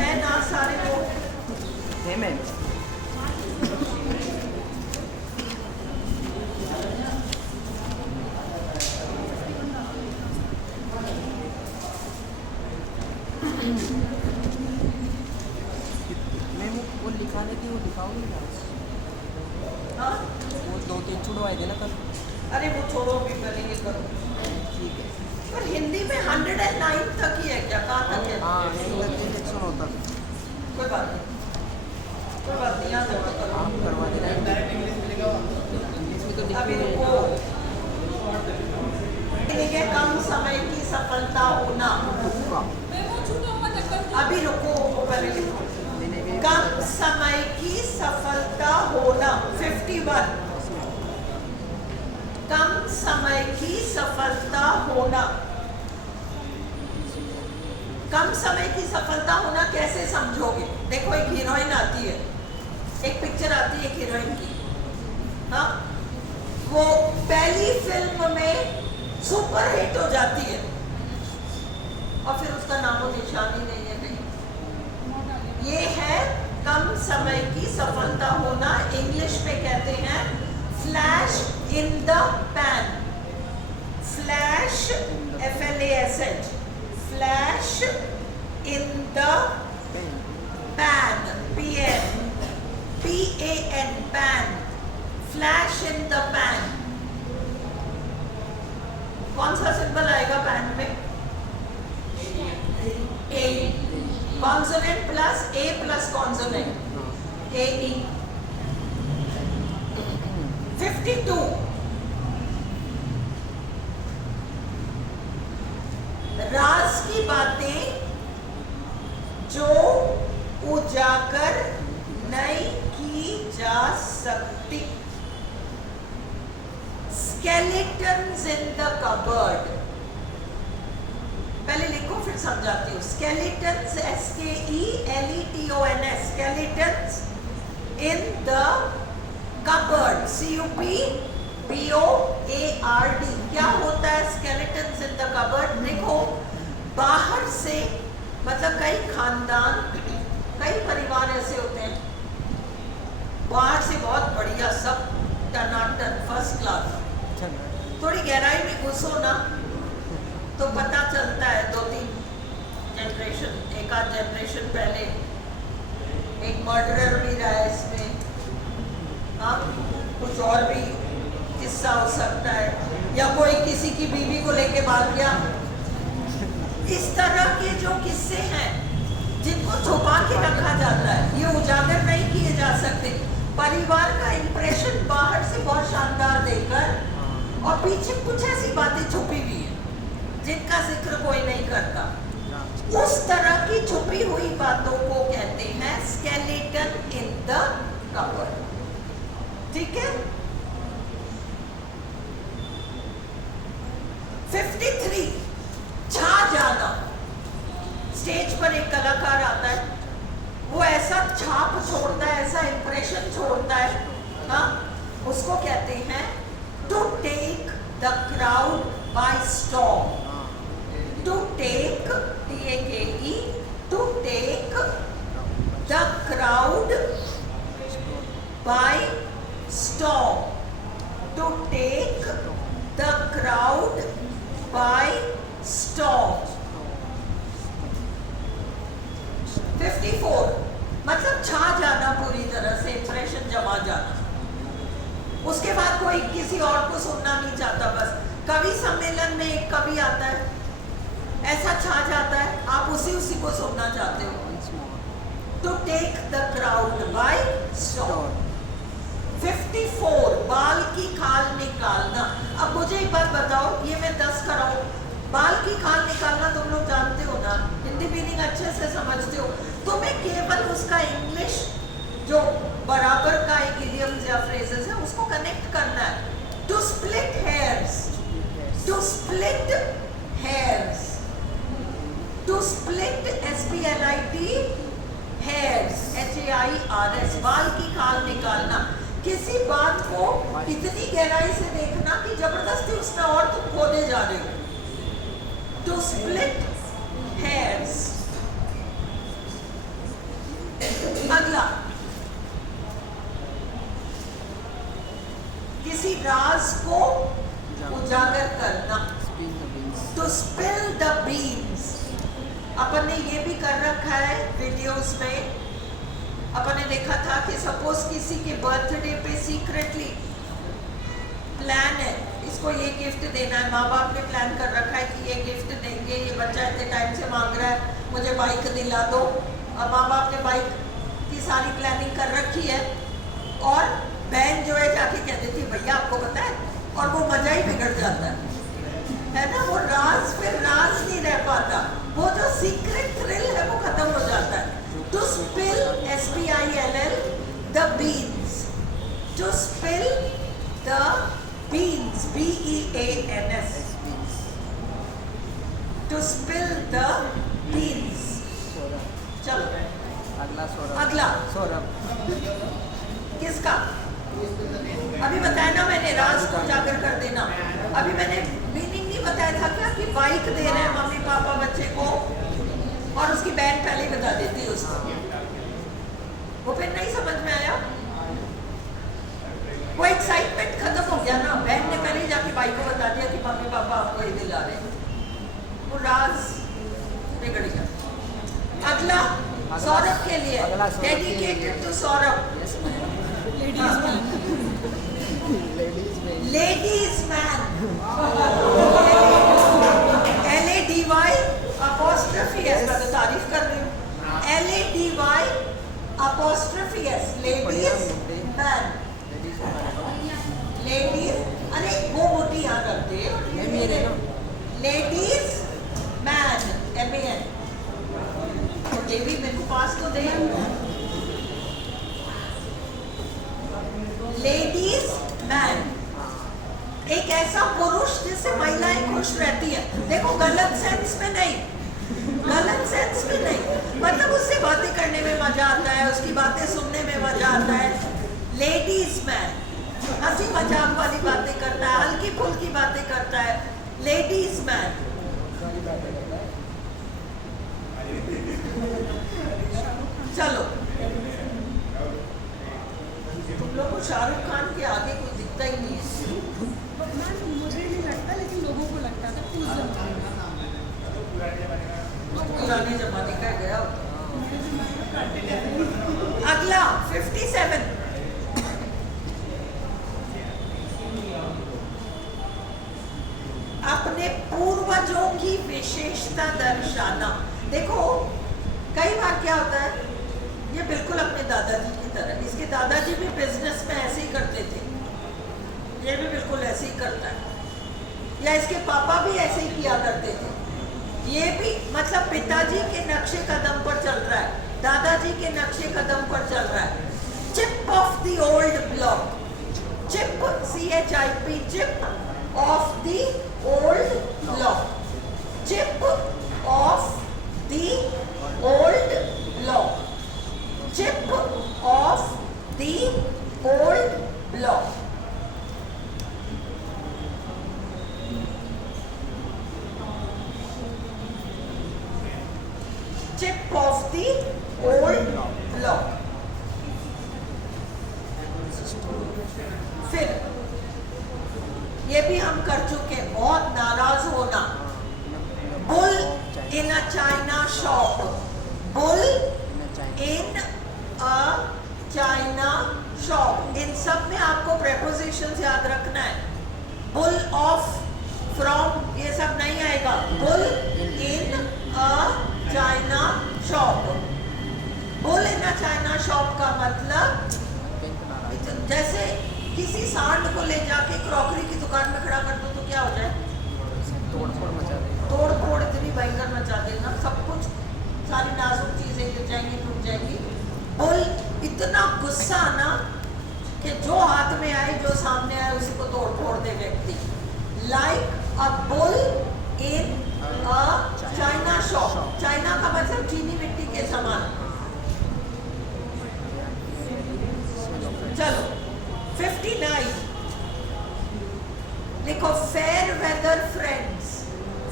है ना सारे वो है मैम। मैम वो लिखाने की वो लिखाओगे क्या? हाँ वो 2-3 छुड़वाए थे ना कल। अरे वो छोड़ो, भी पहले ये करो। ठीक है। पर हिंदी में 109 तक ही है क्या? कहाँ तक है? हाँ इंजेक्शन होता है। कोई बात नहीं, कोई बात नहीं, यहाँ जमा करो। आप करवा देना। इंग्लिश में तो अभी रुको, ठीक है, कम समय की सफलता होना। अभी रुको, वो पहले लिखो। कम समय की सफलता होना 51। कम समय की सफलता होना। कम समय की सफलता होना कैसे समझोगे? देखो एक हीरोइन आती है, एक पिक्चर आती है एक हीरोइन की, हाँ, वो पहली फिल्म में सुपर हिट हो जाती है और फिर उसका नामो निशान ही नहीं है कहीं। ये है कम समय की सफलता होना। इंग्लिश में कहते हैं flash in the pan. Flash FLASH, flash in the pan, PAN, pan, flash in the pan. कौन सा सिंबल आएगा पैन में? A, consonant plus A plus consonant, AE। 52, राज की बातें जो उजागर नहीं की जा सकती। Skeletons in the cupboard, पहले लिखो फिर समझाती हूँ। Skeletons, SKELETONS, skeletons in the cupboard, CUPBOARD। क्या होता है skeletons in the cupboard? देखो, बाहर से मतलब कई खानदान, कई परिवार ऐसे होते हैं, बाहर से बहुत बढ़िया, सब टनाटन फर्स्ट क्लास, थोड़ी गहराई में घुसो ना तो पता चलता है 2-3 जनरेशन, एक आध जनरेशन पहले एक मर्डरर भी रहा है इसमें, हाँ, कुछ और भी किस्सा हो सकता है, या कोई किसी की बीवी को लेके भाग गया। इस तरह के जो किस्से हैं जिनको छुपा के रखा जाता है, ये उजागर नहीं किए जा सकते। परिवार का इंप्रेशन बाहर से बहुत शानदार देकर और पीछे कुछ ऐसी बातें छुपी हुई है जिनका जिक्र कोई नहीं करता। उस तरह की छुपी हुई बातों को कहते हैं स्केलेटन इन द कपबोर्ड। ठीक है। 53, छा जाना। स्टेज पर एक कलाकार आता है, वो ऐसा छाप छोड़ता है, ऐसा इंप्रेशन छोड़ता है, हाँ, उसको कहते हैं to take the crowd by storm. To take, TAKE, to take the crowd by storm. To take the crowd by storm. 54, मतलब छा जाना, पूरी तरह से इंप्रेशन जमा जाना। उसके बाद कोई किसी और को सुनना नहीं चाहता। बस कवि सम्मेलन में एक कवि आता है, ऐसा छा जाता है, आप उसी को सुनना चाहते हो। To take the crowd by storm. 54, बाल की खाल निकालना। अब मुझे एक बात बताओ, ये मैं 10 कराऊं, बाल की खाल निकालना तुम लोग जानते हो ना, हिंदी मीनिंग अच्छे से समझते हो। तुम्हें केवल उसका इंग्लिश जो बराबर का एक इडियम्स या फ्रेजेस है उसको कनेक्ट करना है। To split hairs, to split hairs, to split SPLIT hairs, HAIRS, बाल की खाल निकालना। किसी बात को इतनी गहराई से देखना कि जबरदस्ती उसमें और तुम खोदे जा रहे हो। To split hairs. कर रखा है वीडियोस में। अपन ने देखा था कि सपोज किसी के बर्थडे पे सीक्रेटली प्लान है, इसको ये गिफ्ट देना है, माँ बाप ने प्लान कर रखा है कि ये गिफ्ट देंगे, ये बच्चा इतने टाइम से मांग रहा है मुझे बाइक दिला दो। अब माँ बाप ने बाइक की सारी प्लानिंग कर रखी है और बहन जो है जाके कह देती है भैया आपको पता है, और वो मजा ही बिगड़ जाता है ना। वो राज फिर राज नहीं रह पाता, वो जो सीक्रेट थ्रिल है वो खत्म हो जाता है। To spill SPILL the beans, to spill the beans BEANS, to spill the beans. चलो अगला सौरभ। अगला सौरभ किसका? अभी बताया ना मैंने, राज को उजागर कर देना। अभी मैंने मीनिंग नहीं बताया था क्या कि बाइक दे रहे हैं मम्मी पापा बच्चे को, और उसकी बहन पहले ही बता देती है उसको। वो फिर नहीं समझ में आया, वो एक्साइटमेंट खत्म हो गया ना। बहन ने पहले ही जाके बाइक को बता दिया कि मम्मी पापा आपको ये दिला रहे हैं, वो राज बिगड़ गया। अगला सौरभ के लिए, dedicated to Saurabh. Ladies man LADY apostrophe S, मैं तो तारीफ कर रही हूँ। LADY apostrophe S, ladies man. Ladies, अरे वो मोटी यहाँ रखते लेडीज मैन MAN। देवी मेरे को पास तो दे। लेडीज मैन, एक ऐसा पुरुष जिससे महिलाएं खुश रहती है। देखो गलत सेंस में नहीं, गलत सेंस में नहीं, मतलब उससे बातें करने में मजा आता है, उसकी बातें सुनने में मजा आता है। लेडीज मैन, हंसी मजाक वाली बातें करता है, हल्की फुल्की बातें करता है। Ladies man. चलो तुम लोग को शाहरुख खान के आगे कोई दिखता ही नहीं है। मुझे नहीं लगता, लेकिन लोगों को लगता था पुराने जमाने का गया। अगला 57, अपने पूर्वजों की विशेषता दर्शाना। देखो कई बार क्या होता है, ये बिल्कुल अपने दादाजी की तरह, इसके दादाजी भी बिजनेस में ऐसे ही करते थे, ये भी बिल्कुल ऐसे ही करता है, या इसके पापा भी ऐसे ही किया करते थे। ये भी मतलब पिताजी के नक्शे कदम पर चल रहा है, दादाजी के नक्शे कदम पर चल रहा है। Chip off the old block, chip CHIP, chip off the old block, chip off the old block, chip off the old block. Chip of the old block। फिर ये भी हम कर चुके, बहुत नाराज होना। Bull in a china shop, bull in a china shop. इन सब में आपको प्रेपोजिशंस याद रखना है। बुल ऑफ, फ्रॉम, ये सब नहीं आएगा। Bull in a china shop, bull in a china shop का मतलब जैसे किसी सांड को ले जाके क्रॉकरी की दुकान में खड़ा कर दो तो क्या हो जाए, तोड़ फोड़ मचा देगा। तोड़ फोड़ इतनी भयंकर मचा देगा, सब कुछ, सारी नाजुक चीजें गिर जाएंगी, टूट जाएंगी। बुल, इतना गुस्सा आना कि जो हाथ में आए, जो सामने आए, उसी को तोड़ फोड़ दे व्यक्ति। Like a bull in a china shop. China का मतलब चीनी मिट्टी के समान। चलो 59 लिखो, fair weather friends.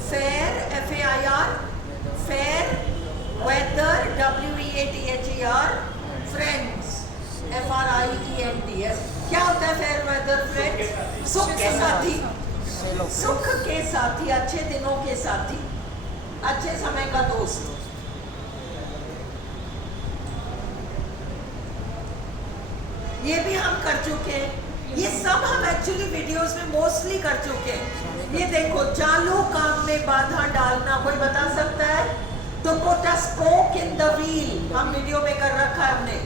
Fair FAIR, fair weather WEATHER, friends FRIENDS। क्या होता है फेयर वेदर फ्रेंड्स? सुख के साथी, सुख के साथी, अच्छे दिनों के साथी, अच्छे समय का दोस्त। ये भी हम कर चुके हैं। ये सब हम एक्चुअली वीडियोस में मोस्टली कर चुके हैं। ये देखो, चालू काम में बाधा डालना, कोई बता सकता है? तो put a spoke in the wheel, हम वीडियो में कर रखा है हमने।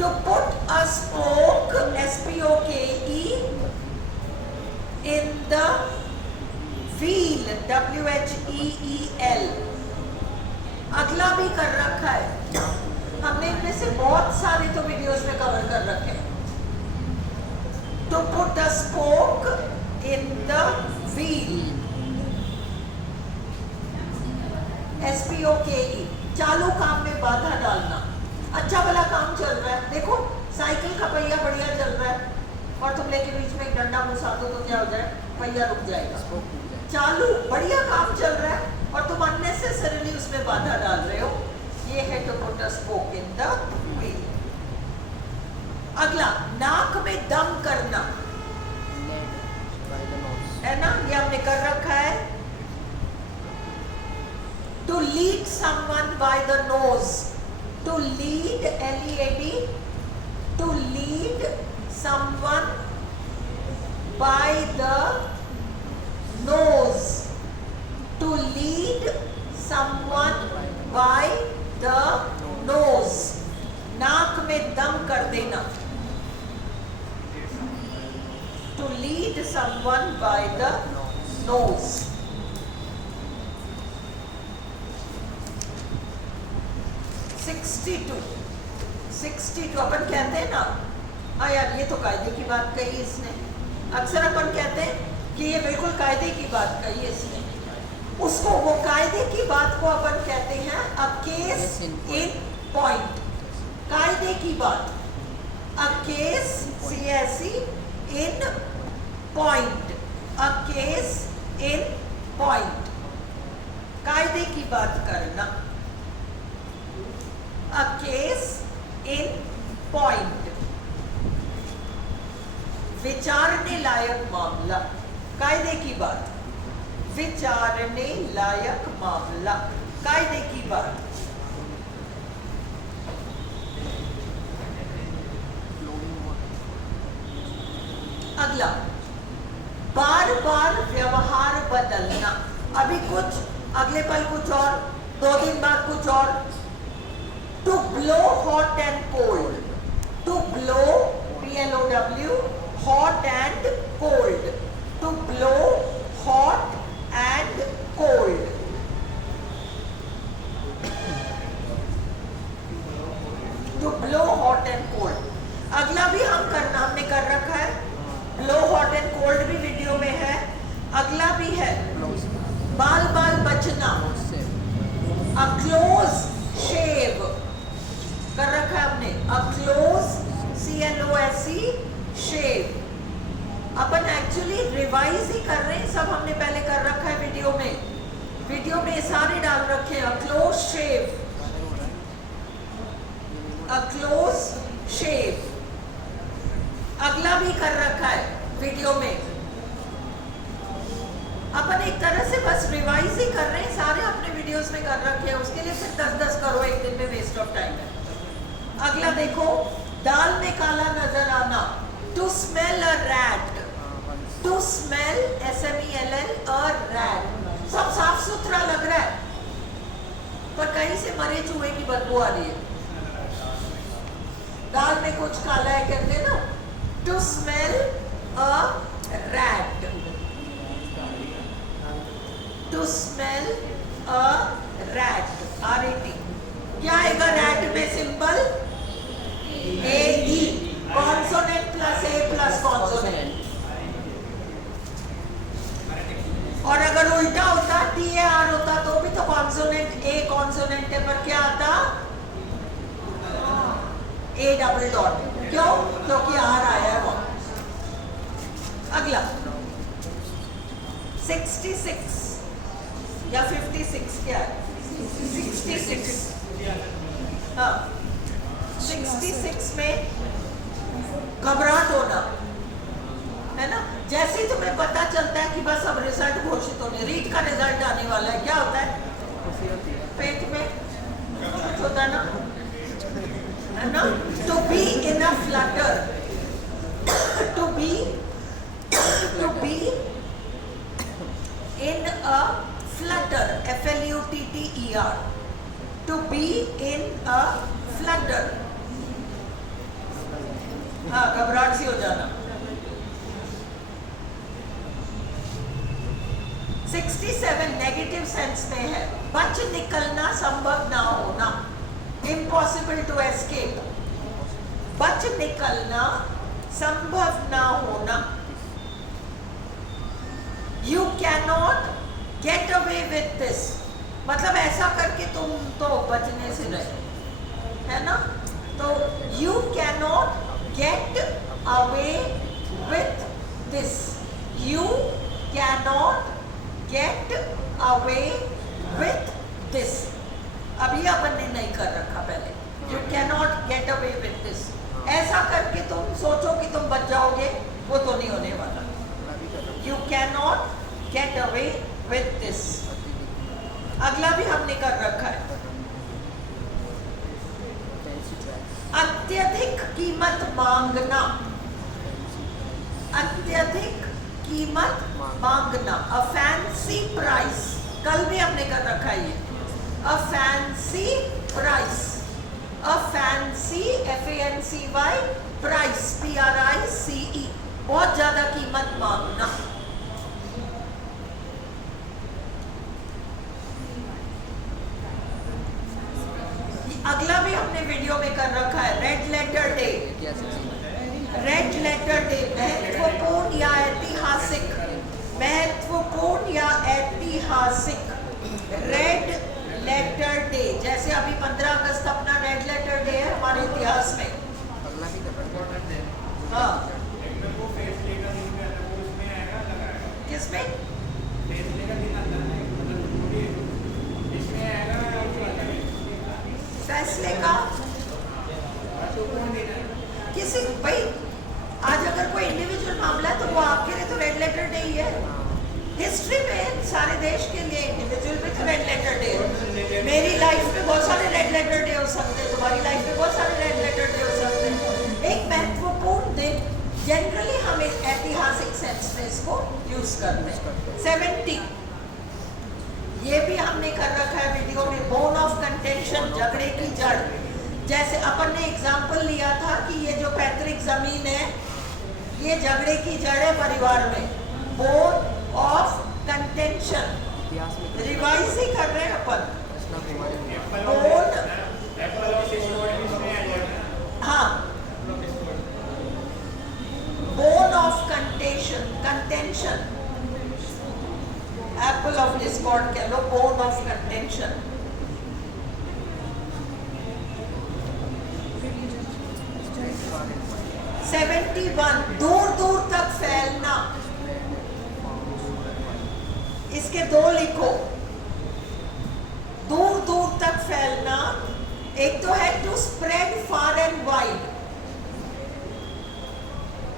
To put a spoke, S-P-O-K-E, in the wheel, W-H-E-E-L. अगला भी कर रखा है हमने, इनमें से बहुत सारे तो वीडियोस में कवर कर रखे हैं। To put a spoke in the wheel, S-P-O-K-E, चालू काम में बाधा डालना। अच्छा भला काम चल रहा है, देखो साइकिल का पहिया बढ़िया चल रहा है और तुम लेके बीच में एक डंडा घुसा दो तो क्या हो जाए? पहिया रुक जाएगा। चालू बढ़िया काम चल रहा है और तुम अननेसेसरीली उसमें बाधा डाल रहे हो। ये है to put a spoke in the wheel. अगला, नाक में दम करना है ना, ये हमने कर रखा है। To lead someone by the nose, to lead, L-E-A-D, to lead someone by the nose, to lead someone by the nose, नाक में दम कर देना। To lead someone by the nose. अपन कहते हैं ना, हाँ यार ये तो कायदे की बात कही इसने। अक्सर अपन कहते हैं कि ये बिल्कुल कायदे की बात कही इसने। उसको, वो कायदे की बात को अपन कहते हैं अ केस इन पॉइंट। कायदे की बात, a case, C-A-S-E, in point, a case in point, कायदे की बात करना। A case in point, विचारने लायक मामला, कायदे की बात, विचारने लायक मामला, कायदे की बात। अगला, बार बार व्यवहार बदलना। अभी कुछ, अगले पल कुछ और, 2 दिन बाद कुछ और। To blow hot and cold, to blow, P-L-O-W, hot and cold, to blow hot and cold, to blow hot and cold। अगला भी हम करना, हमने कर रखा है। blow hot and cold भी वीडियो में है। अगला भी है, बाल बाल बचना, a close shave कर रखा है हमने, a close, C-L-O-S-E, shave। अपन एक्चुअली रिवाइज ही कर रहे हैं, सब हमने पहले कर रखा है वीडियो में। वीडियो में सारे डाल रखे हैं, a close shave, a close shave। अगला भी कर रखा है वीडियो में। अपन एक तरह से बस रिवाइज ही कर रहे हैं, सारे अपने वीडियोस में कर रखे हैं, उसके लिए फिर 10-10 करो एक दिन में, वेस्ट ऑफ टाइम है। अगला देखो, दाल में काला नजर आना, to smell a rat, to smell, S-M-E-L-L, a rat. सब साफ सुथरा लग रहा है पर कहीं से मरे चूहे की बदबू आ रही है। दाल में कुछ काला है कहते हैं ना, to smell a rat, to smell a rat, R-A-T। क्या आएगा रैट में symbol? A-E, consonant plus A plus consonant. और अगर उल्टा होता, T-A-R होता तो भी तो कॉन्सोनेंट, A कॉन्सोनेंट है पर क्या आता? A double dot. क्यों? क्योंकि R आया है वो। अगला 66 या 56 क्या है? 66। हाँ, 66 में घबराहट होना है ना। जैसे ही तुम्हें पता चलता है कि बस अब रिजल्ट घोषित होने, रीट का रिजल्ट आने वाला है, क्या होता है? पेट में कुछ होता है ना, है ना। To be in a flutter, ER, to be in a flutter. हाँ, घबराहट सी हो जाना. 67 नेगेटिव सेंस में है, बच निकलना, संभव ना होना, इम्पॉसिबल टू एस्केप. बच निकलना, संभव ना होना. You can not get away with this, मतलब ऐसा करके तुम तो बचने से रहे, है ना. तो you can not get away with this. You can not get away with this. अभी अपन ने नहीं कर रखा पहले. You can not get away with this. ऐसा करके तुम सोचो कि तुम बच जाओगे, वो तो नहीं होने वाला. You can not get away with this. अगला भी हमने कर रखा है. अत्यधिक कीमत मांगना. अत्यधिक कीमत मांगना. A fancy price. कल भी हमने कर रखा है ये. A fancy price. A fancy FANCY price PRICE. बहुत ज्यादा कीमत मांगना. अगला भी हमने वीडियो में कर रखा है. Red letter day. Red letter day महत्वपूर्ण या ऐतिहासिक. महत्वपूर्ण या ऐतिहासिक. Red letter day. जैसे अभी 15 अगस्त अपना रेड लेटर डे है हमारे इतिहास में. हाँ, किसमें? फैसले का किसी भाई, आज अगर कोई इंडिविजुअल मामला है तो वो आपके लिए तो रेड लेटर डे ही है. हिस्ट्री में सारे देश के लिए इंडिविजुअल में तो रेड लेटर डे है. मेरी लाइफ में बहुत सारे रेड लेटर डे हो सकते हैं, तुम्हारी लाइफ में बहुत सारे रेड लेटर डे हो सकते हैं. एक महत्वपूर्ण दिन, जनरली हम एक ऐतिहासिक सेंस में इसको यूज करते हैं. 70 ये भी हमने कर रखा है वीडियो में. बोन ऑफ कंटेंशन, झगड़े की जड़. जैसे अपन ने एग्जाम्पल लिया था कि ये जो पैतृक जमीन है ये झगड़े की जड़ है परिवार में. Bone of contention. रिवाइज ही कर रहे हैं अपन. बोन, हाँ, bone of contention. Contention Apple of Discord कह लो. Bone of contention. दूर दूर तक फैलना. इसके दो लिखो. दूर दूर तक फैलना. एक तो है to spread far and wide.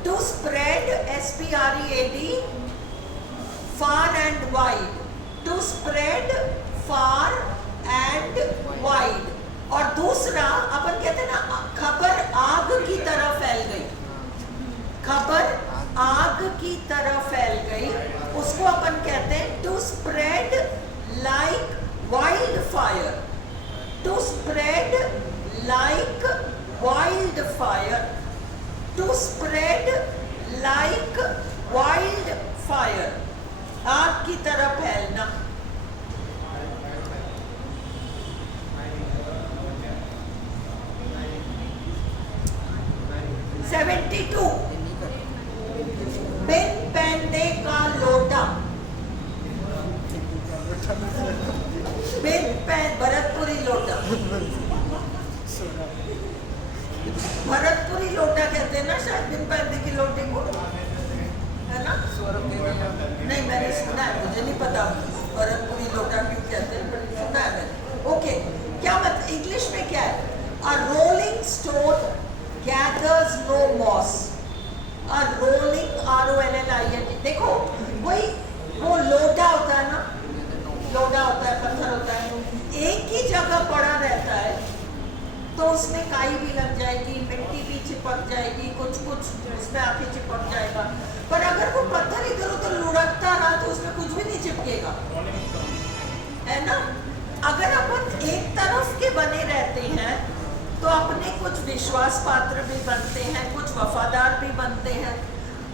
To spread SPREAD far and wide. To spread far and wide. और दूसरा अपन कहते हैं ना, खबर आग की तरह फैल गई. खबर आग की तरह फैल गई, उसको अपन कहते हैं to spread like wild fire. To spread like wild fire. To spread like wild fire. आग की तरह फैलना. बिन पहनने का लोटा. बिन पहन भरतपुरी लोटा. भरतपुरी लोटा कहते हैं ना शायद बिन पहनने की लोटे को, है ना? नहीं, मैंने सुना है, मुझे नहीं पता भरतपुरी लोटा क्यों कहते हैं, पर सुना है मैंने. ओके, क्या मतलब इंग्लिश में क्या है? A rolling stone gathers no moss. A rolling ROLLING. देखो वही वो लोटा होता है ना, लोटा होता है, पत्थर होता है, एक ही जगह पड़ा रहता है तो उसमें काई भी लग जाएगी, मिट्टी भी चिपक जाएगी, कुछ कुछ उसमें आके चिपक जाएगा. पर अगर वो पत्थर इधर उधर लुढ़कता रहा तो उसमें कुछ भी नहीं चिपकेगा, है ना? अगर अपन एक तरफ के बने रहते हैं तो अपने कुछ विश्वास पात्र भी बनते हैं, कुछ वफादार भी बनते हैं।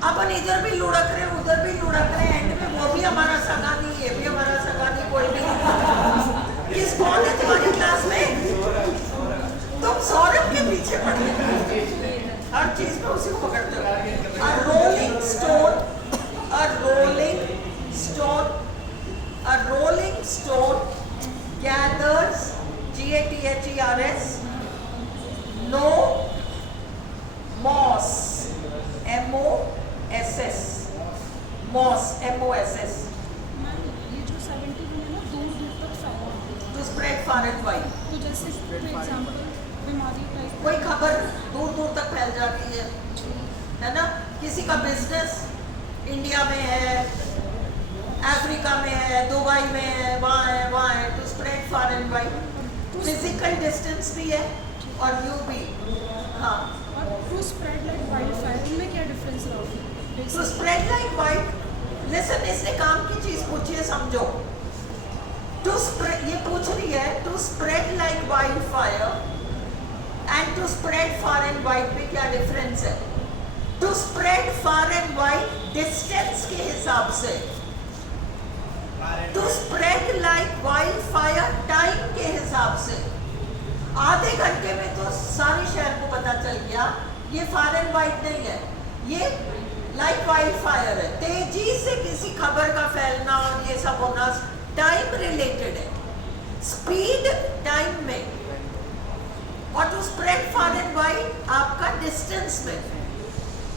अपन इधर भी लुढ़क रहे उधर भी लुढ़क रहे, एंड में वो भी हमारा सगा नहीं, ये भी हमारा सगा नहीं, कोई भी नहीं। किस कौन है तुम्हारी क्लास में? तुम सौरभ के पीछे पड़े, हर चीज में उसी को पकड़ते हो। A rolling stone, a rolling stone, a rolling stone gathers, gathers, no moss, moss, moss, moss, ma'am ये जो 70 है ना दूर दूर तक फैला है। to spread far and wide। तो जैसे फॉर एग्जाम्पल बीमारी टाइप कोई खबर दूर दूर तक फैल जाती है ना? किसी का बिजनेस इंडिया में है, अफ्रीका में है, दुबई में है, वहाँ है, to spread far and wide. Physical distance भी है और यू भी। हाँ, और to spread like wild fire, इनमें क्या डिफरेंस रहा? To spread like wide, listen, इसने काम की चीज पूछी है, समझो। टू स्प्रेड, ये पूछ रही है to spread like wild fire and to spread far and wide में क्या डिफरेंस है? To spread far and wide distance के हिसाब से, to spread like wild fire time के हिसाब से। आधे घंटे में तो सारे शहर को पता चल गया ये फार एंड वाइड नहीं है, ये लाइक वाइल्ड फायर है। तेजी से किसी खबर का फैलना और ये सब होना टाइम रिलेटेड है, स्पीड टाइम में। और to spread far and wide आपका डिस्टेंस में।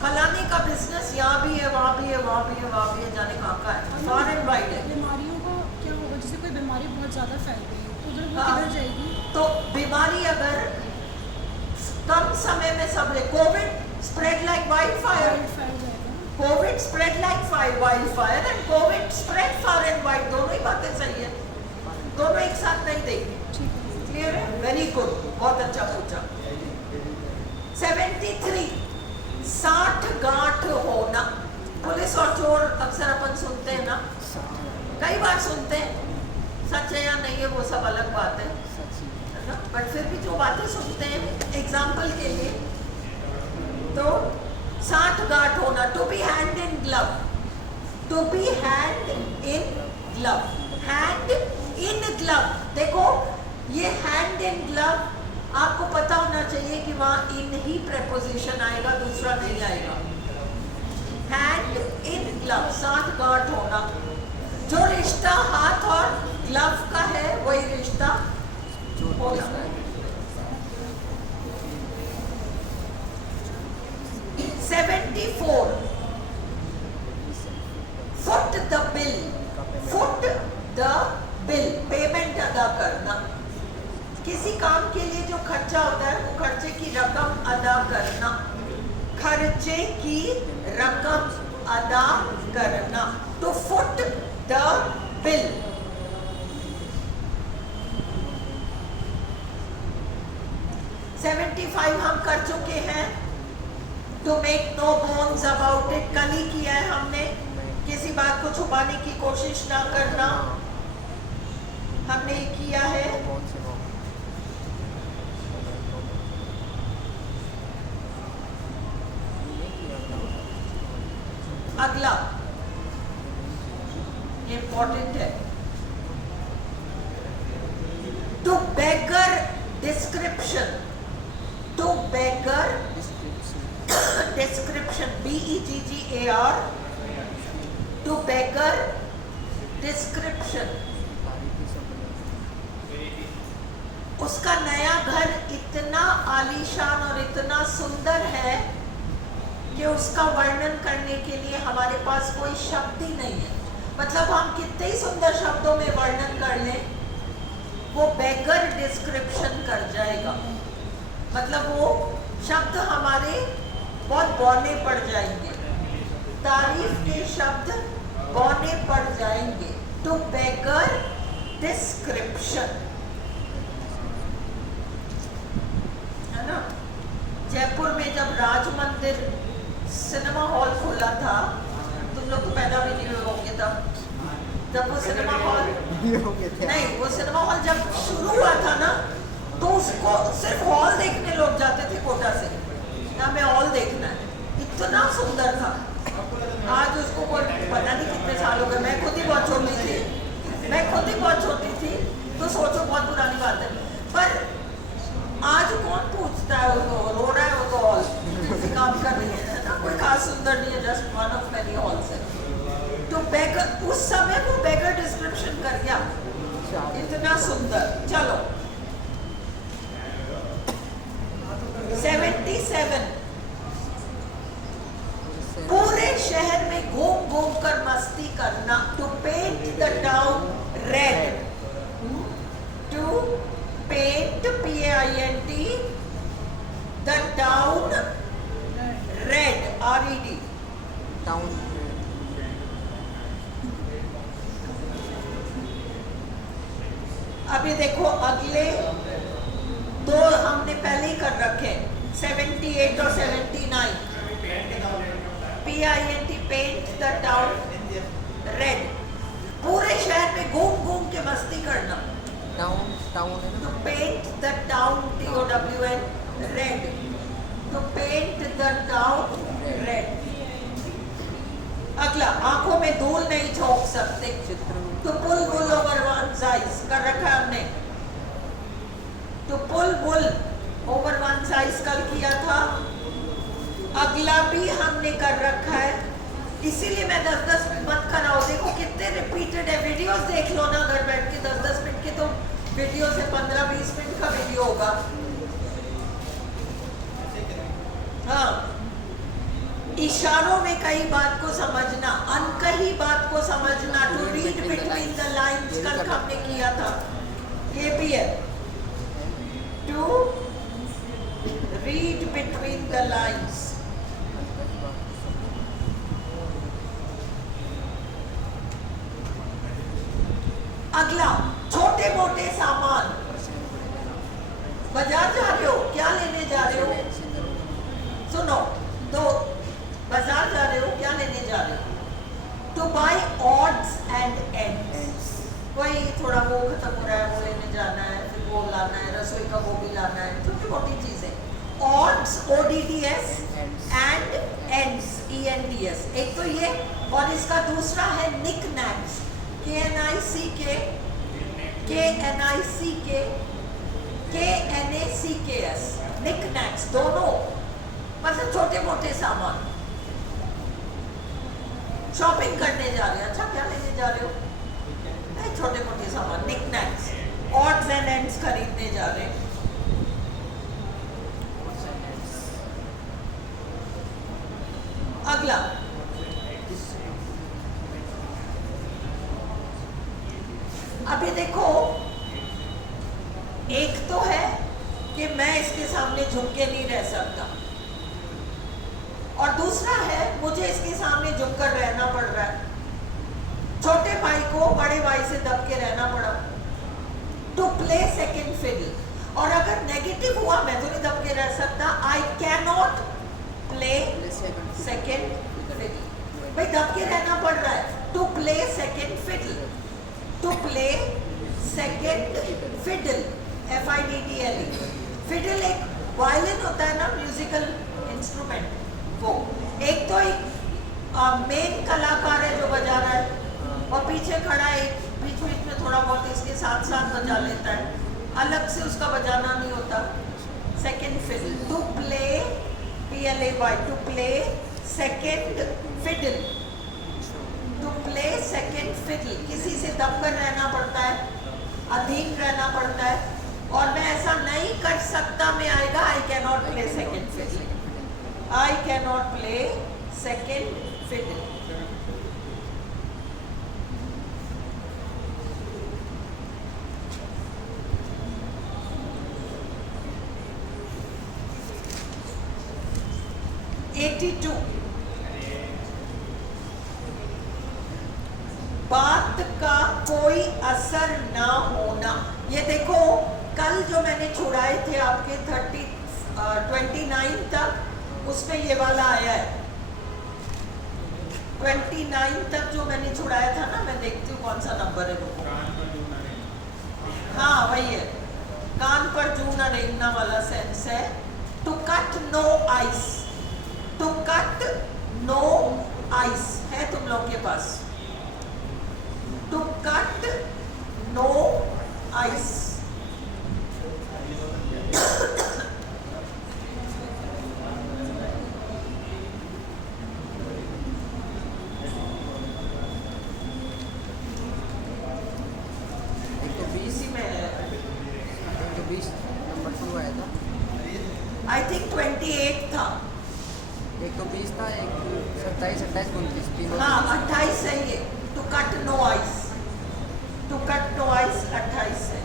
फलाने का बिजनेस यहाँ भी है, वहाँ भी है, वहाँ भी है, वहाँ भी है, जाने कहाँ का है, फार एंड वाइड है। बीमारियों का क्या होगा? जैसे कोई बीमारी बहुत ज़्यादा फैल गई तो उधर वो हाँ। किधर जाएगी? तो बीमारी अगर कम समय में सब ले, covid spread like wild fire, wild fire जाएगा। Covid spread like wild fire and covid spread far and wide, दोनों ही बातें सही है, दोनों एक साथ नहीं देंगे। ठीक है। क्लियर है? वेरी गुड, बहुत अच्छा पूछा। 73, 60 गांठ होना। पुलिस और चोर अक्सर अपन सुनते हैं ना, कई बार सुनते हैं, सच है या नहीं है वो सब अलग बात है ना, बट फिर भी जो बातें सुनते हैं, एग्जाम्पल के लिए, तो 60 गांठ होना, to be hand in glove, to be hand in glove, hand in glove. देखो ये हैंड इन ग्लव आपको पता होना चाहिए कि वहाँ इन ही प्रेपोजिशन आएगा, दूसरा नहीं आएगा। हैंड इन ग्लव, 60 गांठ होना। जो रिश्ता हाथ और ग्लव का है वही रिश्ता होना। 74, foot the bill, foot the bill, payment अदा करना। किसी काम के लिए जो खर्चा होता है वो खर्चे की रकम अदा करना, खर्चे की रकम अदा करना, तो फुट द बिल। 75 हम कर चुके हैं। To make no bones about it, कल ही किया है हमने। किसी बात को छुपाने की कोशिश ना करना, हमने किया है। अगला इंपॉर्टेंट है, to beggar description, to beggar description, BEGGAR, to beggar description. उसका नया घर इतना आलीशान और इतना सुंदर है कि उसका वर्णन करने के लिए हमारे पास कोई शब्द ही नहीं है। मतलब हम कितने ही सुंदर शब्दों में वर्णन कर लें, वो बेगर डिस्क्रिप्शन कर जाएगा। मतलब वो शब्द हमारे बहुत बौने पड़ जाएंगे, तारीफ के शब्द बौने पड़ जाएंगे। टू बेगर डिस्क्रिप्शन, है ना। जयपुर में जब राज मंदिर सिनेमा हॉल खोला था, तुम लोग तो पैदा भी नहीं हुए होंगे तब, जब वो सिनेमा हॉल नहीं, वो सिनेमा हॉल जब शुरू हुआ था सोचो बहुत पुरानी बात है, पर आज कौन पूछता है, वो रो रहा है, वो तो हॉल से काम कर रही है ना, कोई खास सुंदर नहीं है, just one of many halls है। तो बेगर, उस समय वो बेगर डिस्क्रिप्शन कर गया, इतना सुंदर। चलो 77, पूरे शहर में घूम घूम कर मस्ती करना, to paint the town red, to paint PAINT the town red, RED, town अभी देखो अगले दो हमने पहले ही कर रखे, 78 और 79, PINT paint the town red, पूरे शहर में घूम घूम के मस्ती करना, टाउन टाउन है टू ना, paint the town TOWN red, to paint the town red. अगला, आंखों में धूल नहीं झोंक सकते, चित्र to pull wool over one's eyes कर रखा है हमने, to pull wool over one's eyes कल किया था। अगला भी हमने कर रखा है, इसीलिए मैं 10-10 मिनट मत कराओ, देखो कितने रिपीटेड है, वीडियोस देख लो ना घर बैठ के, 10-10 मिनट के तो वीडियो से 15-20 मिनट का वीडियो होगा। हाँ, इशारों में कई बात को समझना, अनकही बात को समझना, to read between the lines कल हमने किया था, ये भी है, to read between the lines. अगला, छोटे मोटे सामान, बाजार जा रहे हो, क्या लेने जा रहे हो, सुनो, दो बाजार जा रहे हो, क्या लेने जा रहे हो, to buy odds and ends, वही थोड़ा वो खत्म हो रहा है, वो लेने जाना है, फिर वो लाना है, रसोई का वो भी लाना है, छोटी मोटी चीजें, odds ODDS and ends ENDS, एक तो ये, और इसका दूसरा है निक नैक्स, KNICKS, निक नैक्स, दोनों मतलब छोटे मोटे सामान, शॉपिंग करने जा रहे हो, अच्छा क्या लेने जा रहे हो, नहीं छोटे मोटे सामान, निक नैक्स, ऑड्स एंड एंड्स खरीदने जा रहे हैं। अगला, अभी देखो, एक तो है कि मैं इसके सामने झुक के नहीं रह सकता, और दूसरा है मुझे इसके सामने झुककर रहना पड़ रहा है, छोटे भाई को बड़े भाई से दब के रहना पड़ा, टू प्ले सेकेंड फिडल, और अगर नेगेटिव हुआ मैं तो नहीं दब के रह सकता, I can not play second fiddle, भाई दब के रहना पड़ रहा है, to play second fiddle, to play second fiddle, FIDDLE, fiddle एक वायलिन होता है ना, म्यूजिकल इंस्ट्रूमेंट, वो एक तो एक मेन कलाकार है जो बजा रहा है, और पीछे खड़ा है एक, बीच बीच में थोड़ा बहुत इसके साथ साथ बजा लेता है, अलग से उसका बजाना नहीं होता, second fiddle, to play PLAY, to play second fiddle, to play second fiddle, किसी से दबकर रहना पड़ता है, अधीन रहना पड़ता है, और मैं ऐसा नहीं कर सकता में आएगा I can not play second fiddle, I can not play second fiddle. बात का कोई असर ना होना, ये देखो कल जो मैंने छुड़ाए थे आपके 29 तक, उसमें ये वाला आया है, 29 तक जो मैंने छुड़ाया था ना, मैं देखती हूँ कौन सा नंबर है वो, हाँ वही है, कान पर जू न रेंगना वाला सेंस है, to cut no ice, to cut no ice है तुम लोग के पास, टू कट नो आइस। एक तो 20 इसी में है। एक तो 20 नंबर 2 आया था, आई थिंक 28 था। एक तो 20 था, एक 27, 28, 29 तीनों। हाँ 28 है ये। To cut no ice, to cut no ice 28 है।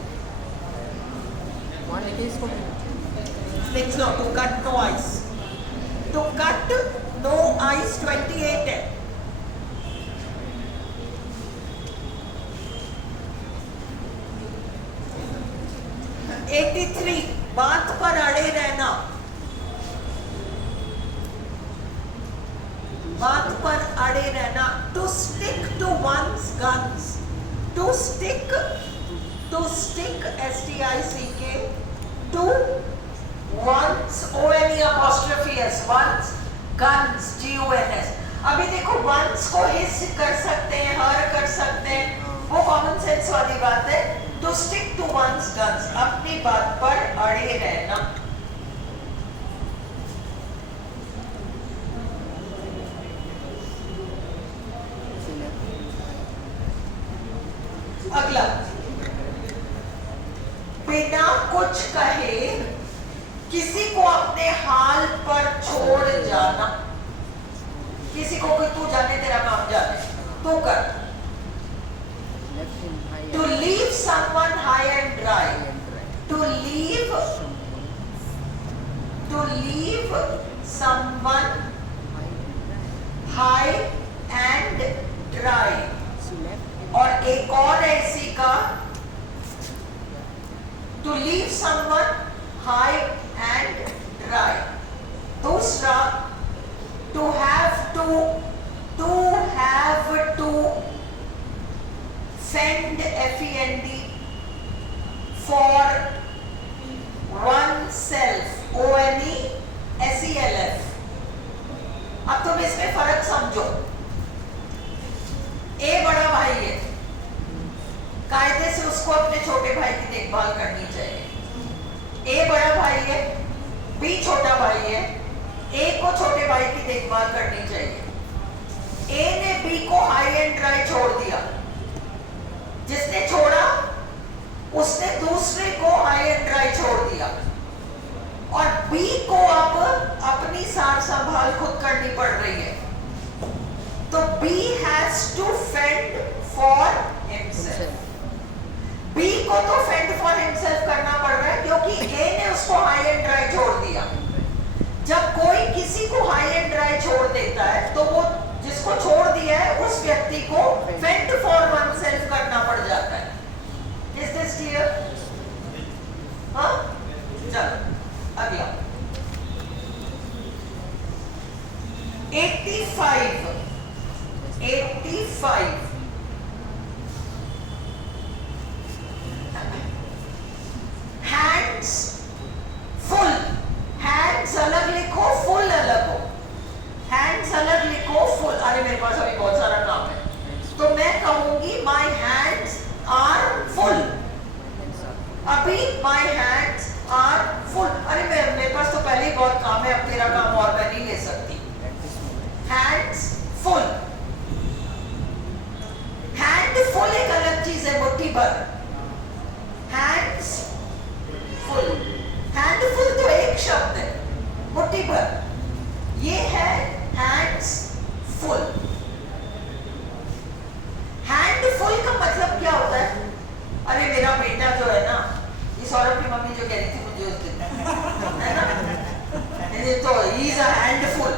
वहाँ लिखिए इसको। लिख लो, to cut no ice. To cut no ice 28 है। एटी 83 बात पर अड़े रहना, बात पर अड़े रहना। To stick to one's guns, to stick STICK to one's ONE', one's guns GUNS। अभी देखो वंस को हिस कर सकते हैं, हर कर सकते हैं, वो कॉमन सेंस वाली बात है। To stick to one's guns, अपनी बात पर अड़े रहना। अगला, बिना कुछ कहे किसी को अपने हाल पर छोड़ जाना। किसी को कोई तू जाने, तेरा काम जाने, तू कर। Left in high to leave someone high and dry, to leave someone high and dry. और एक और है इसी का, to leave someone high and dry. दूसरा, to have to fend FEND for oneself ONESELF। अब तुम इसमें फर्क समझो। ए बड़ा भाई है, कायदे से उसको अपने छोटे भाई की देखभाल करनी चाहिए। ए बड़ा भाई है, बी छोटा भाई है, ए को छोटे भाई की देखभाल करनी चाहिए। ए ने बी को हाई एंड ड्राई छोड़ दिया, जिसने छोड़ा उसने दूसरे को हाई एंड ड्राई छोड़ दिया, और बी को अब अपनी सार संभाल खुद करनी पड़ रही है। तो B has to fend for himself। B को तो fend for himself करना पड़ रहा है, क्योंकि A ने उसको हाई एंड ड्राई छोड़ दिया। जब कोई किसी को हाई एंड ड्राई छोड़ देता है, तो वो जिसको छोड़ दिया है उस व्यक्ति को fend for oneself करना पड़ जाता है। Is this clear? हाँ, चलो अगला 85 हैंड्स फुल। हैंड्स अलग लिखो, फुल अलग हो। हैंड्स अलग लिखो, फुल। अरे मेरे पास अभी बहुत सारा काम है, तो मैं कहूंगी माय हैंड्स आर फुल। अभी माय हैंड्स आर फुल। अरे मेरे पास तो पहले ही बहुत काम है, अब तेरा काम और मैं नहीं ले सकती। Hands full. हैंड फुल एक अलग चीज है, मुट्ठी भर। हैंड्स फुल, हैंड फुल तो एक शब्द है, मुट्ठी भर ये है हैंड्स फुल। हैंड फुल का मतलब क्या होता है? अरे मेरा बेटा जो है ना, ये सौरभ की मम्मी जो कह रही थी मुझे उस दिन, है ना, ये तो ही इज अ हैंडफुल।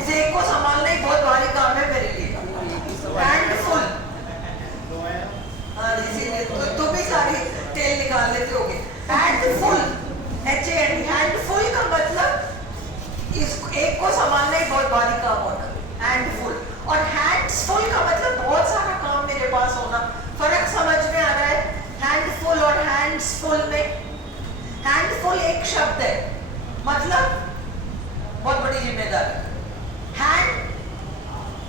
इसे एक को संभालना ही बहुत भारी काम है मेरे लिए। हैंडफुल, इसीलिए तुम भी सारी तेल निकाल लेते होगे। हैंडफुल, HAND, हैंडफुल का मतलब इस एक को संभालना ही बहुत भारी काम होना, हैंडफुल। और हैंड्सफुल का मतलब बहुत सारा काम मेरे पास होना। फर्क समझ में आ रहा है हैंडफुल और हैंड्सफुल में? हैंडफुल एक शब्द है, मतलब बहुत बड़ी जिम्मेदारी।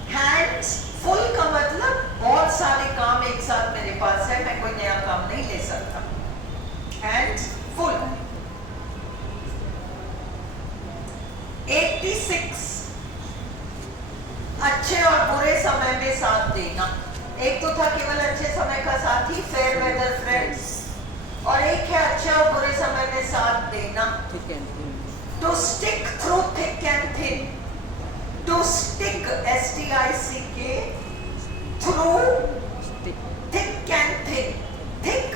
हैंड्सफुल का मतलब बहुत सारे काम एक साथ मेरे पास है, मैं कोई नया काम नहीं ले सकता। अच्छे और बुरे समय में साथ देना। एक तो था केवल अच्छे समय का साथी, फेयर वेदर फ्रेंड्स, और एक है अच्छे और बुरे समय में साथ देना। ठीक है। To stick through thick and thin, to stick STICK through thick and thin, thick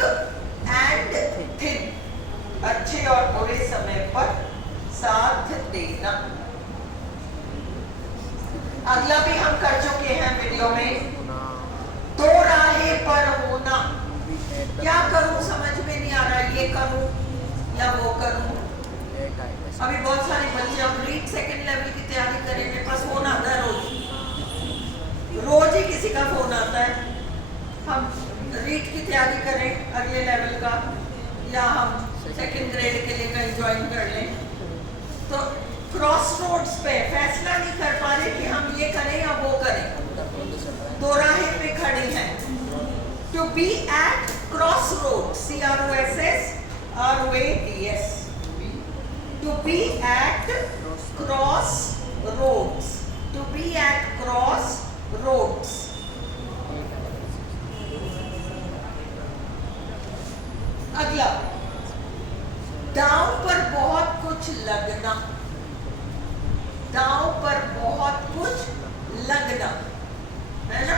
and thin, अच्छे और बुरे समय पर साथ देना। अगला भी हम कर चुके हैं वीडियो में, दो राहें पर होना। क्या करूं समझ में नहीं आ रहा, ये करूं या वो करूं। अभी बहुत सारे बच्चे अब रीड सेकंड लेवल की तैयारी करेंगे, बस फोन आता है रोज ही किसी का फोन आता है। हम रीड की तैयारी करें अगले लेवल का, या हम सेकंड ग्रेड के लिए कहीं ज्वाइन कर लें, तो क्रॉस रोड्स पे फैसला नहीं कर पा रहे कि हम ये करें या वो करें, दो राहें पे खड़े हैं। To be at cross road, CROSS to be at cross roads, to be at cross roads. अगला, दांव पर बहुत कुछ लगना, दांव पर बहुत कुछ लगना, है ना।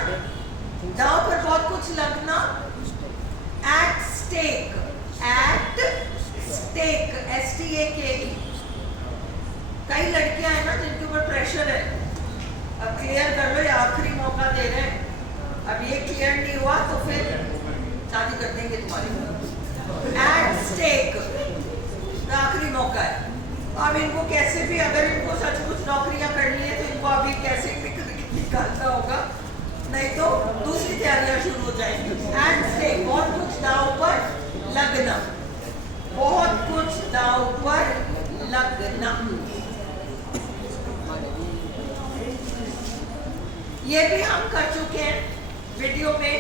दांव पर बहुत कुछ लगना, at stake, at stake, STAKE। कई लड़कियां हैं ना जिनके ऊपर प्रेशर है, अब क्लियर कर लो, ये आखिरी मौका दे रहे हैं, अब ये क्लियर नहीं हुआ तो फिर शादी कर देंगे तुम्हारी। एट स्टेक आखिरी मौका है। अब इनको कैसे भी, अगर इनको सचमुच नौकरियां करनी है तो इनको अभी कैसे भी निकालना होगा, नहीं तो दूसरी तैयारियां शुरू हो जाएंगी। एट स्टेक, बहुत कुछ दांव पर लगना, बहुत कुछ दांव पर लगना। ये भी हम कर चुके हैं वीडियो में।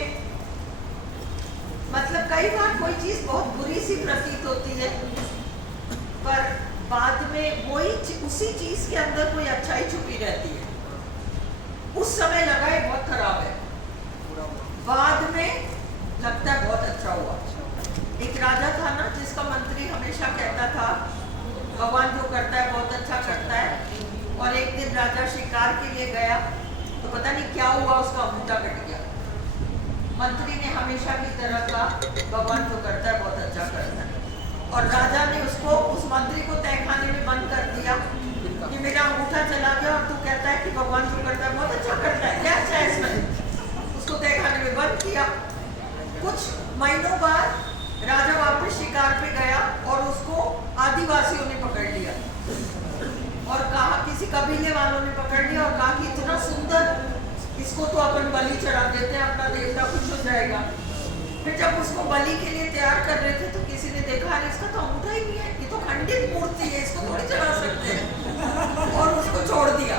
मतलब कई बार कोई चीज बहुत बुरी सी प्रतीत होती है, पर बाद में वही उसी चीज के अंदर कोई अच्छाई छुपी रहती है। उस समय लगा है बहुत खराब है, बाद में लगता है बहुत अच्छा हुआ। एक राजा था ना जिसका मंत्री हमेशा कहता था भगवान जो करता है बहुत अच्छा करता है, और एक दिन राजा शिकार के लिए गया तो पता नहीं क्या हुआ, उसका अंगूठा कट गया। मंत्री ने हमेशा की तरह कहा भगवान जो करता है बहुत अच्छा करता है, और राजा ने उसको, उस मंत्री को तहखाने में बंद कर दिया कि मेरा अंगूठा चला गया और तू कहता है कि भगवान जो करता है बहुत अच्छा करता है, क्या अच्छा है इसमें। उसको तहखाने में बंद किया। कुछ महीनों बाद राजा वापस शिकार पे गया और उसको आदिवासियों ने पकड़ लिया और कहा, किसी कबीले वालों ने पकड़ लिया और कहा कि इतना सुंदर, इसको तो अपन बलि चढ़ा देते हैं, अपना देवता खुश हो जाएगा। फिर जब उसको बलि के लिए तैयार कर रहे थे तो किसी ने देखा इसका तो अंगूठा ही नहीं है, ये तो खंडित मूर्ति है, इसको थोड़ी चढ़ा सकते हैं, और उसको छोड़ दिया।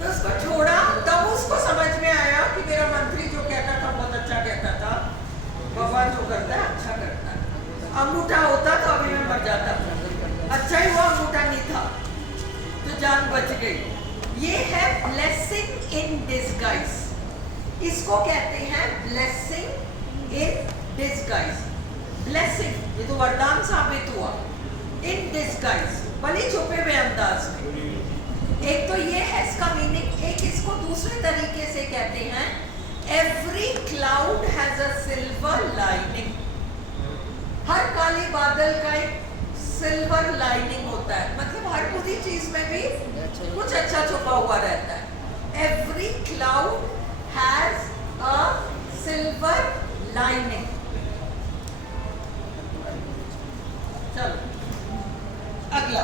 तो उसको छोड़ा, तब उसको समझ में आया कि मेरा मंत्री जो कहता था बहुत अच्छा कहता था, भगवान जो करता है अच्छा करता है। अंगूठा होता तो अभी मैं मर जाता, अच्छा ही हुआ अंगूठा नहीं था तो जान बच गई। ये है ब्लेसिंग इन डिस्गाइज, इसको कहते हैं ब्लेसिंग इन डिस्गाइज। ब्लेसिंग ये तो वरदान साबित हुआ, इन डिस्गाइज भले छुपे हुए अंदाज में। एक तो ये है इसका मीनिंग, एक इसको दूसरे तरीके से कहते हैं every cloud has a silver lining. हर काले बादल का एक सिल्वर लाइनिंग होता है, मतलब हर बुरी चीज में भी कुछ अच्छा छुपा हुआ रहता है। Every cloud has a silver lining. चलो अगला,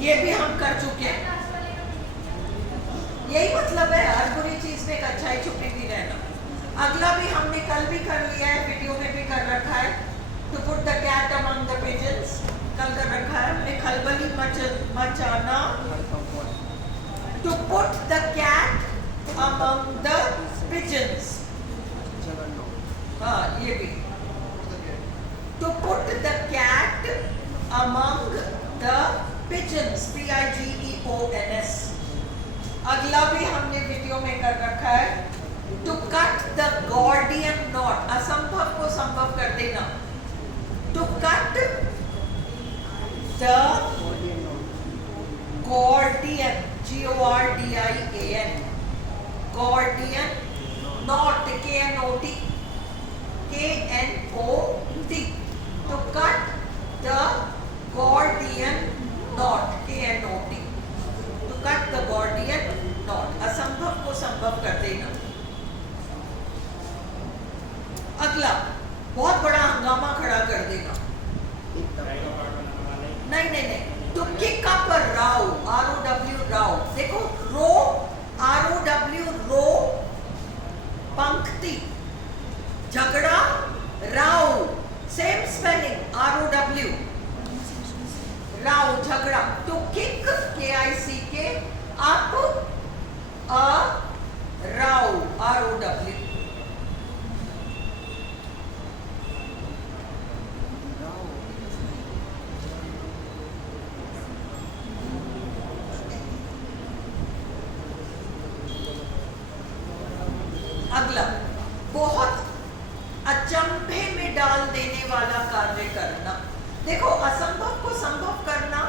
ये भी हम कर चुके हैं। यही मतलब है हर बुरी चीज में एक अच्छाई छुपी भी रहना। अगला भी हमने कल भी कर लिया है, वीडियो में भी कर रखा है, to put the cat among the pigeons, कल कर रखा है हमने, खलबली मचाना, to put the cat among the pigeons. हाँ ये भी, to put the cat among the pigeons, PIGEONS। अगला भी हमने वीडियो में कर रखा है, to cut the Gordian knot, असंभव को संभव कर देना। To cut the Gordian, GORDIAN, Gordian knot, KNOT, to cut the Gordian knot, KNOT, to cut the Gordian knot, असंभव को संभव कर देना। अगला बहुत बड़ा हंगामा खड़ा कर देना। नहीं, to kick up a row, ROW, row। देखो रो, ROW, रो पंक्ति, झगड़ा, row, same spelling, ROW, row, झगड़ा। To kick, KICK, up a row, ROW। अगला बहुत अचंभे में डाल देने वाला कार्य करना। देखो असंभव को संभव करना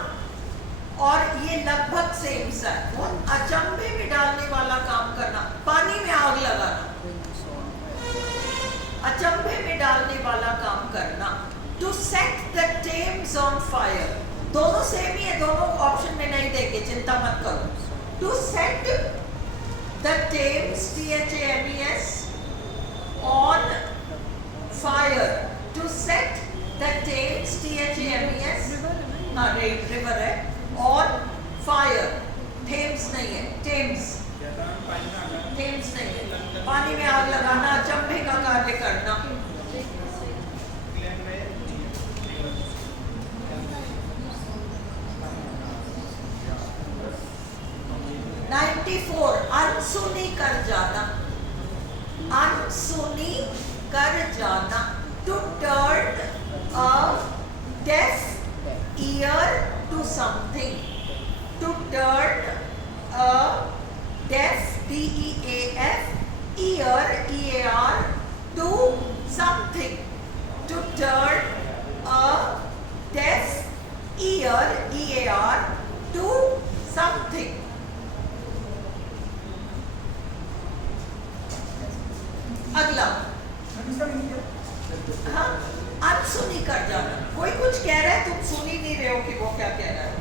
और ये लगभग सेम सा है। बहुत अचंभे में डालने वाला काम करना, पानी में आग लगाना, अचंभे में डालने वाला काम करना। To set the Thames on fire, दोनों सेम ही है, दोनों ऑप्शन में नहीं देंगे, चिंता मत करो। To set the Thames, THAMES, on fire, to set the Thames, THAMES, हाँ रिवर है, on fire, Thames नहीं है, Thames नहीं है, पानी में आग लगाना, अचंभे का कार्य करना। अनसुनी कर जाना, अनसुनी कर जाना। To turn a deaf ear to something, to turn a deaf, DEAF, ear, EAR, to something. To turn a deaf ear, EAR, to something. अगला हाँ, अनसुनी कर जाना। कोई कुछ कह रहा है, तुम सुन ही नहीं रहे हो कि वो क्या कह रहा है।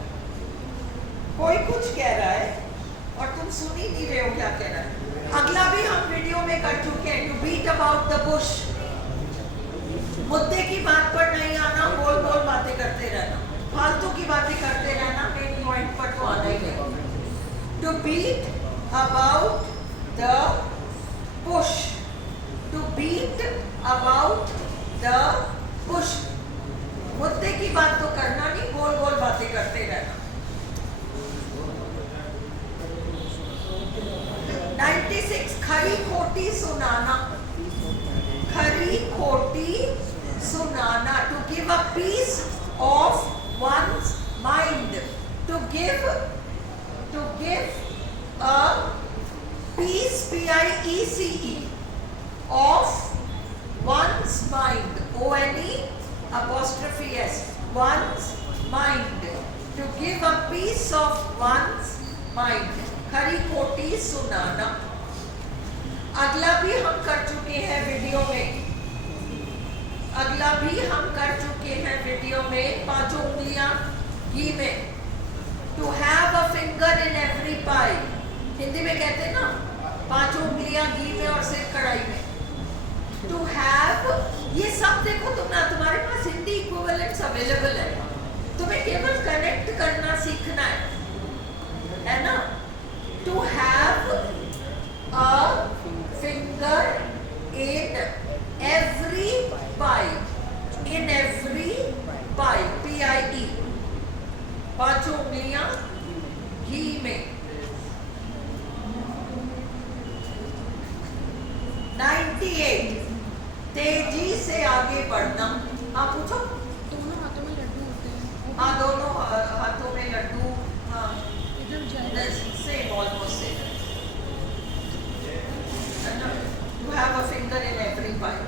कोई कुछ कह रहा है और तुम सुन ही नहीं रहे हो क्या कह रहा है। अगला भी हम वीडियो में कर चुके हैं, to beat about the bush, मुद्दे की बात पर नहीं आना, गोल गोल बातें करते रहना, फालतू की बातें करते रहना, मेन पॉइंट पर तो आना ही नहीं। To beat about the bush, to beat about the bush, मुद्दे की बात तो करना नहीं, गोल गोल बातें करते रहना। 96 खरी खोटी सुनाना, खरी खोटी सुनाना। To give a piece of one's mind, to give a piece, PIECE, of one's mind, ONE', one's mind, to give a piece of one's mind, खरी खोटी सुनाना। अगला भी हम कर चुके हैं वीडियो में, अगला भी हम कर चुके हैं वीडियो में, पांचों उंगलियां घी में। To have a finger in every pie, Hindi में कहते हैं ना, पांचों उंगलियां घी में और सिर कढ़ाई में। टू हैव, ये सब देखो तुम्हारे पास हिंदी इक्विवेलेंट्स अवेलेबल है, तुम्हें केवल कनेक्ट करना सीखना है ना। To have a finger in every pie, in every pie, PIE, पांचों उंगलियां घी में। 98 तेजी से आगे बढ़ना। हाँ पूछो। दोनों हाथों में लड्डू होते हैं। हाँ, दोनों हाथों में Laddu same, almost same. You have a finger in every pie.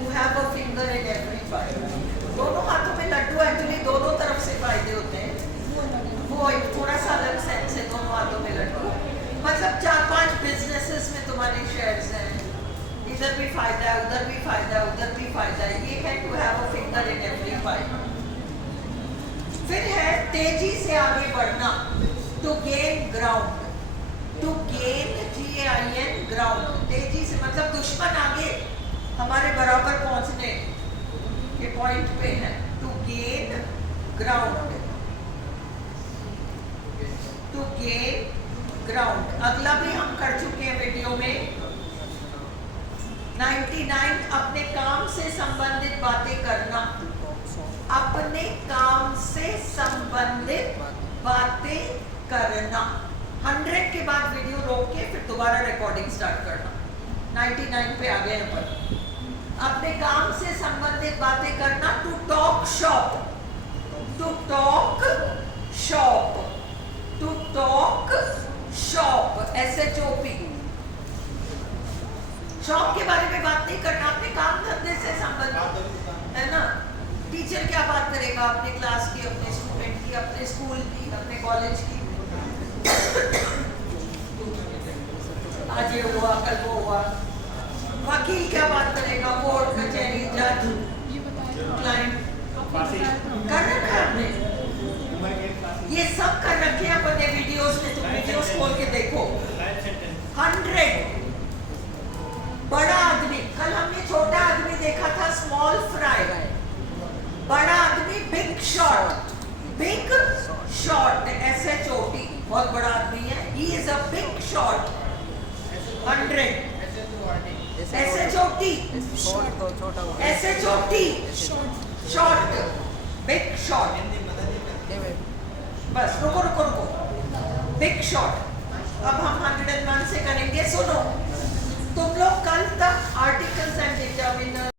You have a finger in every pie. दोनों हाथों में लड्डू एक्चुअली दोनों तरफ से फायदे होते हैं. वो एक थोड़ा सा अलग सेंस है दोनों हाथों में लड्डू. मतलब 4-5 बिजनेसेस में तुम्हारे शेयर्स हैं. इधर भी फायदा है, उधर भी फायदा है, उधर भी फायदा है. ये है to have a finger in every pie. फिर है तेजी से आगे बढ़ना. To gain ground. To gain GAIN ground. तेजी से मतलब दुश्मन आगे हमारे बराबर पहुंचने के पॉइंट पे है. To gain ground. To gain ground. अगला भी हम कर चुके हैं वीडियो में. 99 अपने काम से संबंधित बातें करना. अपने काम से संबंधित बातें करना. 100 के बाद वीडियो रोक के फिर दोबारा रिकॉर्डिंग स्टार्ट करना. 99 पे आ गए अपन. अपने काम से संबंधित बातें करना. To talk shop. To talk shop. To talk shop. SHOP. Shop के बारे में बात नहीं करना. अपने काम धंधे से संबंधित है ना. टीचर क्या बात करेगा अपने क्लास की, अपने स्टूडेंट की, अपने स्कूल की, अपने कॉलेज की. आज ये हुआ, कल वो हुआ. वकील क्या बात करेगा, कोर्ट कचहरी जज ये बताया क्लाइंट. आपने कर रखा है आपने. ये सब कर रखे हैं अपने वीडियोस में. तुम वीडियोस खोल के देखो. 100. बड़ा आदमी. कल हमने छोटा आदमी देखा था, स्मॉल फ्राई. बड़ा आदमी big shot. Big shot. SHOT. बहुत बड़ा आदमी है. He is a big shot. 100. SHOT. Short तो छोटा हो SHOT. शॉट. Big shot. गया. बस रुको रुको रुको. Big shot. अब हम 101